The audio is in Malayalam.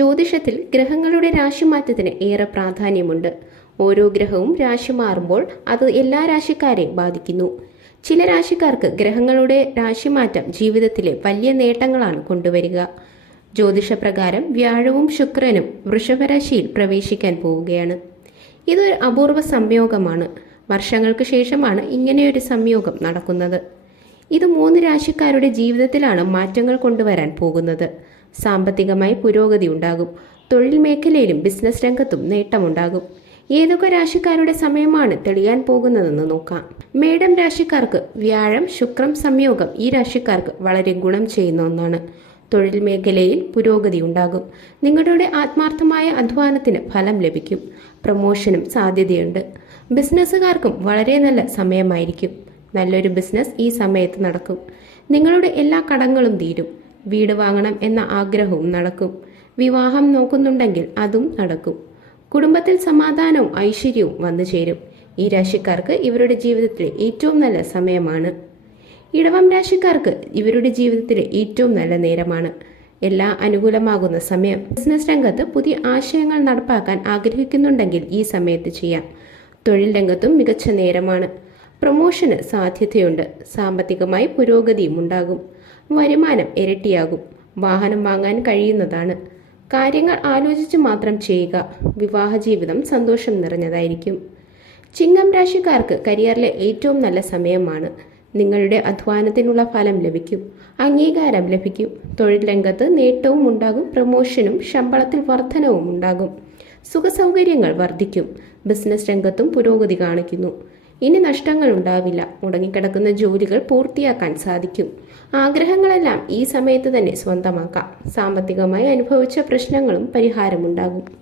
ജ്യോതിഷത്തിൽ ഗ്രഹങ്ങളുടെ രാശിമാറ്റത്തിന് ഏറെ പ്രാധാന്യമുണ്ട്. ഓരോ ഗ്രഹവും രാശി മാറുമ്പോൾ അത് എല്ലാ രാശിക്കാരെയും ബാധിക്കുന്നു. ചില രാശിക്കാർക്ക് ഗ്രഹങ്ങളുടെ രാശിമാറ്റം ജീവിതത്തിലെ വലിയ നേട്ടങ്ങളാണ് കൊണ്ടുവരിക. ജ്യോതിഷപ്രകാരം വ്യാഴവും ശുക്രനും വൃഷഭരാശിയിൽ പ്രവേശിക്കാൻ പോവുകയാണ്. ഇതൊരു അപൂർവ സംയോഗമാണ്. വർഷങ്ങൾക്ക് ശേഷമാണ് ഇങ്ങനെയൊരു സംയോഗം നടക്കുന്നത്. ഇത് മൂന്ന് രാശിക്കാരുടെ ജീവിതത്തിലാണ് മാറ്റങ്ങൾ കൊണ്ടുവരാൻ പോകുന്നത്. സാമ്പത്തികമായി പുരോഗതി ഉണ്ടാകും. തൊഴിൽ മേഖലയിലും ബിസിനസ് രംഗത്തും നേട്ടമുണ്ടാകും. ഏതൊക്കെ രാശിക്കാരുടെ സമയമാണ് തെളിയാൻ പോകുന്നതെന്ന് നോക്കാം. മേഡം രാശിക്കാർക്ക് വ്യാഴം ശുക്രം സംയോഗം ഈ രാശിക്കാർക്ക് വളരെ ഗുണം ചെയ്യുന്ന ഒന്നാണ്. തൊഴിൽ മേഖലയിൽ പുരോഗതി ഉണ്ടാകും. നിങ്ങളുടെ ആത്മാർത്ഥമായ അധ്വാനത്തിന് ഫലം ലഭിക്കും. പ്രമോഷനും സാധ്യതയുണ്ട്. ബിസിനസ്സുകാർക്കും വളരെ നല്ല സമയമായിരിക്കും. നല്ലൊരു ബിസിനസ് ഈ സമയത്ത് നടക്കും. നിങ്ങളുടെ എല്ലാ കടങ്ങളും തീരും. വീട് വാങ്ങണം എന്ന ആഗ്രഹവും നടക്കും. വിവാഹം നോക്കുന്നുണ്ടെങ്കിൽ അതും നടക്കും. കുടുംബത്തിൽ സമാധാനവും ഐശ്വര്യവും വന്നു ചേരും. ഈ രാശിക്കാർക്ക് ഇവരുടെ ജീവിതത്തിലെ ഏറ്റവും നല്ല സമയമാണ്. ഇടവം രാശിക്കാർക്ക് ഇവരുടെ ജീവിതത്തിലെ ഏറ്റവും നല്ല നേരമാണ്. എല്ലാ അനുകൂലമാകുന്ന സമയം ബിസിനസ് രംഗത്ത് പുതിയ ആശയങ്ങൾ നടപ്പാക്കാൻ ആഗ്രഹിക്കുന്നുണ്ടെങ്കിൽ ഈ സമയത്ത് ചെയ്യാം. തൊഴിൽ രംഗത്തും മികച്ച നേരമാണ്. പ്രൊമോഷന് സാധ്യതയുണ്ട്. സാമ്പത്തികമായി പുരോഗതിയും ഉണ്ടാകും. വരുമാനം ഇരട്ടിയാകും. വാഹനം വാങ്ങാൻ കഴിയുന്നതാണ്. കാര്യങ്ങൾ ആലോചിച്ച് മാത്രം ചെയ്യുക. വിവാഹ ജീവിതം സന്തോഷം നിറഞ്ഞതായിരിക്കും. ചിങ്ങം രാശിക്കാർക്ക് കരിയറിലെ ഏറ്റവും നല്ല സമയമാണ്. നിങ്ങളുടെ അധ്വാനത്തിനുള്ള ഫലം ലഭിക്കും. അംഗീകാരം ലഭിക്കും. തൊഴിൽ രംഗത്ത് നേട്ടവും ഉണ്ടാകും. പ്രമോഷനും ശമ്പളത്തിൽ വർധനവും ഉണ്ടാകും. സുഖസൗകര്യങ്ങൾ വർദ്ധിക്കും ബിസിനസ് രംഗത്തും പുരോഗതി കാണിക്കുന്നു. ഇനി നഷ്ടങ്ങൾ ഉണ്ടാവില്ല മുടങ്ങിക്കിടക്കുന്ന ജോലികൾ പൂർത്തിയാക്കാൻ സാധിക്കും. ആഗ്രഹങ്ങളെല്ലാം ഈ സമയത്ത് തന്നെ സ്വന്തമാക്കാം. സാമ്പത്തികമായി അനുഭവിച്ച പ്രശ്നങ്ങളും പരിഹാരമുണ്ടാകും.